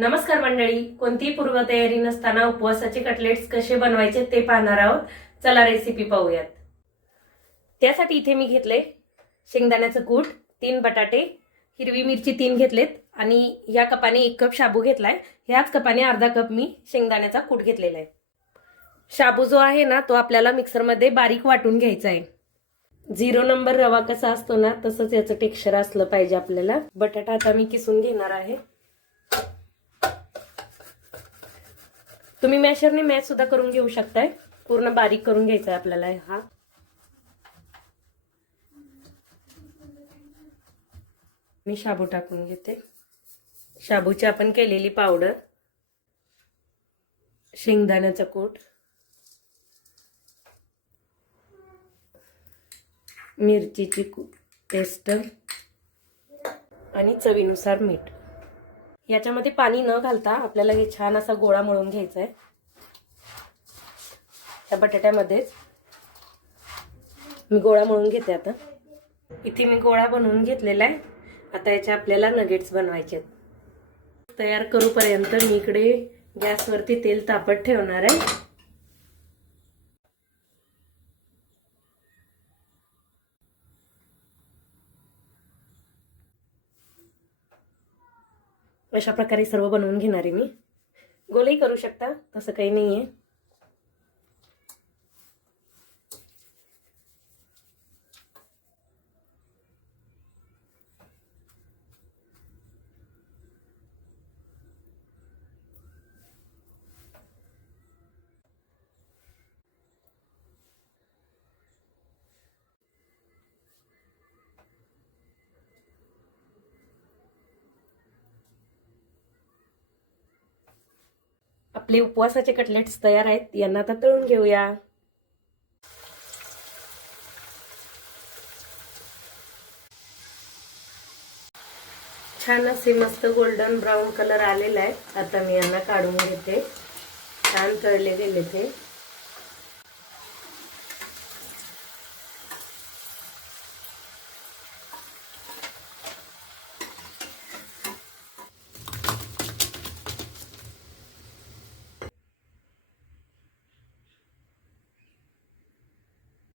नमस्कार मंडळी, कोणतीही पूर्वतयारी नसताना उपवासाचे कटलेट्स कसे बनवायचे ते पाहणार आहोत. चला रेसिपी पाहूयात. त्यासाठी इथे मी घेतले शेंगदाण्याचं कूट, 3 बटाटे, हिरवी मिरची 3 घेतलेत आणि या कपाने 1 कप शाबू घेतलाय. ह्याच कपाने अर्धा कप मी शेंगदाण्याचा कूट घेतलेला आहे. शाबू जो आहे ना तो आपल्याला मिक्सरमध्ये बारीक वाटून घ्यायचा आहे. 0 नंबर रवा कसा असतो ना तसंच याचं टेक्स्चर असलं पाहिजे आपल्याला. बटाटा आता मी किसून घेणार आहे. तुम्ही मॅशरने मॅश सुद्धा करून घेऊ शकताय. पूर्ण बारीक करून घ्यायचा आहे आपल्याला हा. मी शाबू टाकून घेते. शाबूची आपण केलेली पावडर, शेंगदाण्याचा कूट, मिरचीची पेस्ट आणि चवीनुसार मीठ. याच्यामध्ये पाणी न घालता आपल्याला हे छान असा गोळा मळून घ्यायचा आहे. त्या बटाट्यामध्येच मी गोळा मळून घेते. आता इथे मी गोळा बनवून घेतलेला आहे. आता याचे आपल्याला नगेट्स बनवायचे आहेत. तयार करूपर्यंत मी इकडे गॅसवरती तेल तापत ठेवणार आहे. अशा प्रकारे सर्व बनवून घेणार आहे मी. गोलही करू शकता, तसं काही नाहीये. आपले उपवासाचे कटलेट्स तयार आहेत. यांना आता तळून घेऊया. छान असे मस्त गोल्डन ब्राऊन कलर आलेला आहे. आता मी यांना काढून घेते. छान तळले गेले ते.